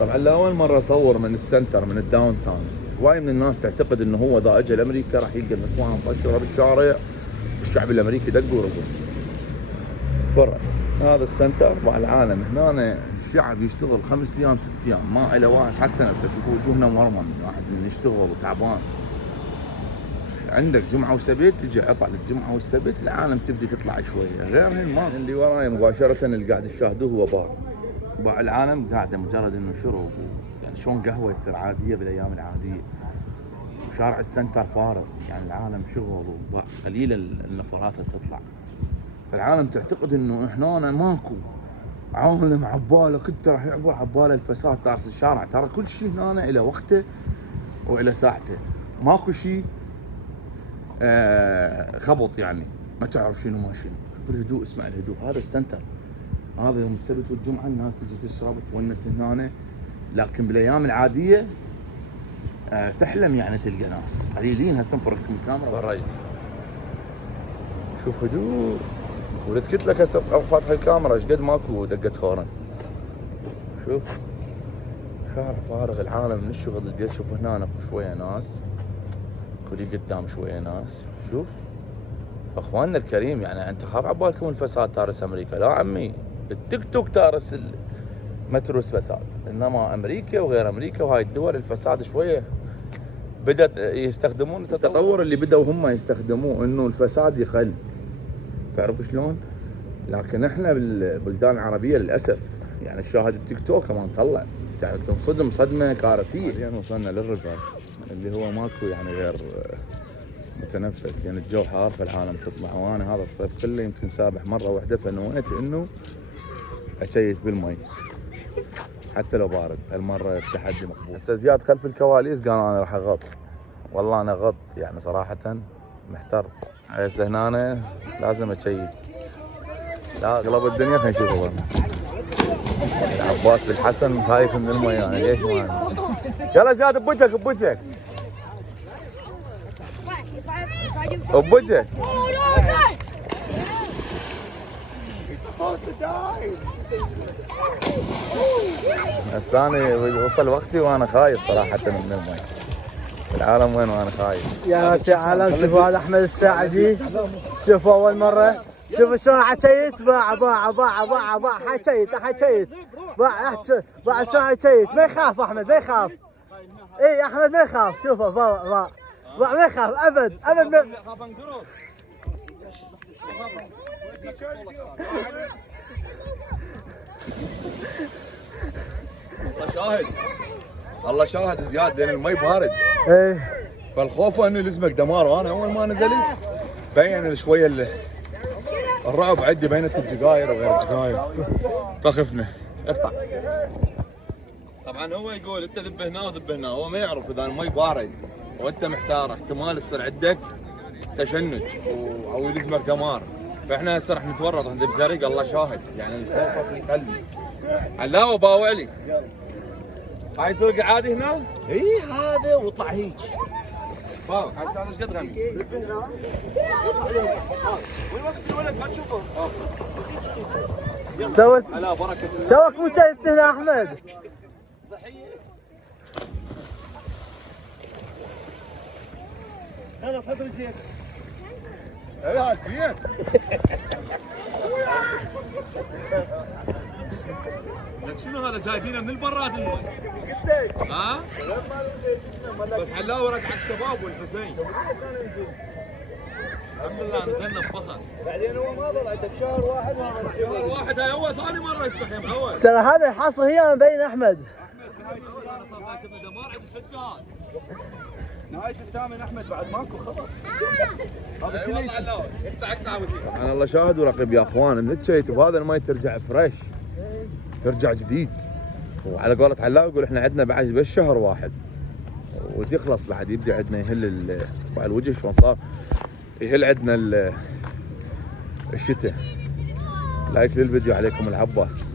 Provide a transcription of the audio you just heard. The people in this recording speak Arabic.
طبعا لاول مره اصور من السنتر من الداون تاون. هواي من الناس تعتقد انه هو اذا اجى لامريكا راح يلقى النسوان مطشره بالشارع والشعب الامريكي دق ورقص. تفرج هذا السنتر مع العالم هنا الشعب يشتغل 5 ايام 6 ايام ما له واس حتى نفسه. شوفوا وجوهنا مرمن واحد من يشتغل وتعبان. عندك جمعه وسبت تجي عطل الجمعه والسبت العالم تبدي تطلع شويه غير هنا. ما اللي وراي مباشره اللي قاعد تشاهدوه هو بار. باع العالم قاعده مجرد انه شرب يعني شلون قهوه يصير عاديه بالايام العاديه. وشارع السنتر فارغ يعني العالم شغل وقليل النفرات اللي تطلع. فالعالم تعتقد انه احنا ماكو عالم عباله كنت راح يعبر عباله الفساد تارس الشارع. ترى كل شيء هنا له وقته والى ساعته. ماكو شيء خبط يعني ما تعرف شنو ما شنو. بالهدوء اسمع الهدوء. هذا السنتر هذا يوم السبت والجمعه الناس تجي تشرب تونس هنا. لكن بالايام العاديه تحلم يعني تلقى ناس قليلين. هسه نفرجكم الكاميرا. فرجت شوف هدوء. ولد قلت لك هسه فاتح الكاميرا ايش قد ماكو دقه هورن. شوف شارع فارغ العالم من الشغل البيت. شوف هنا اكو شويه ناس كلي قدام شويه ناس. شوف فاخواننا الكريم يعني انت خاف عبالكم الفساد تارس امريكا. لا عمي التيك توك تارس متروس فساد. انما امريكا وغير امريكا وهاي الدول الفساد شويه بدات يستخدمون التطور اللي بدأوا هم يستخدموه انه الفساد يقل. تعرفوا شلون؟ لكن احنا بالبلدان العربيه للاسف يعني الشاهد التيك توك كمان طلع يعني تنصدم صدمه كارثيه. يعني وصلنا للريفر اللي هو ماكو يعني غير متنفس لان يعني الجو حار فالعالم تطلع. وانا هذا الصيف كله يمكن سابح مره واحده فنويت انه اشيت بالمي حتى لو بارد. هالمره التحدي مقبول. هسه زياد خلف الكواليس قال انا راح اغط. والله انا غط يعني صراحه محتار. هسه هنا لازم اشيت. لا اغلب الدنيا خلينا نشوف والله. عباس بالحسن خايف من المي يعني ليش ما. يلا زياد بوجهك بوجهك بوجهك. هسه انا وصل وقتي وانا خايف صراحه من المي. العالم وين وانا خايف. يا ناس يا عالم شوفوا هذا احمد الساعدي. شوفوا اول مره شوفوا شلون حكيت. باع حكيت باع شلون حكيت. ما يخاف احمد ما يخاف. اي احمد ما يخاف. شوفوا باع ما يخاف ابد الله شاهد. الله شاهد زياد لان المي بارد. ايه فالخوف انه يلزمك دمار. وانا اول ما نزلت بين شويه الرعب عندي بين الجقاير وغير الجقاير فخفنا. اقطع. طبعا هو يقول انت ذب هنا وذب هنا. هو ما يعرف اذا المي بارد وانت محتار احتمال يصير عندك تشنج او يلزمك دمار. فاحنا هسه راح نتورط عند بزرق. الله شاهد يعني الخوف في قلبي. علاوه باوع لي. هاي سوق عادي هنا؟ اي هذا واطلع هيك. باو هسه هذا ايش قد غني؟ وين وقت الولد ما تشوفه؟ توك مو شايف هنا احمد. انا صدري زين. ايوه زين. لك شنو هذا جايبينه من البراد المي؟ قلت لك ها؟ بس حلاوه رجعك شباب والحسين. الحمد لله نزلنا بفخر. بعدين هو ما ضل عندك شهر واحد وهذا راح شهر واحد. هاي اول ثاني مره يسبح يا معود. ترى هذا الحصى هي مبين احمد. نهاية الثامن احمد بعد ماكو خلاص. هذا كله سبحان الله شاهد ورقيب يا اخوان. من تشيت بهذا المي ترجع فريش ترجع جديد. وعلى قولة علاء يقول احنا عندنا بعد بس شهر واحد وتخلص بعد يبدا عندنا يهل الوجه شلون صار يهل عندنا الشتاء. لايك للفيديو عليكم العباس.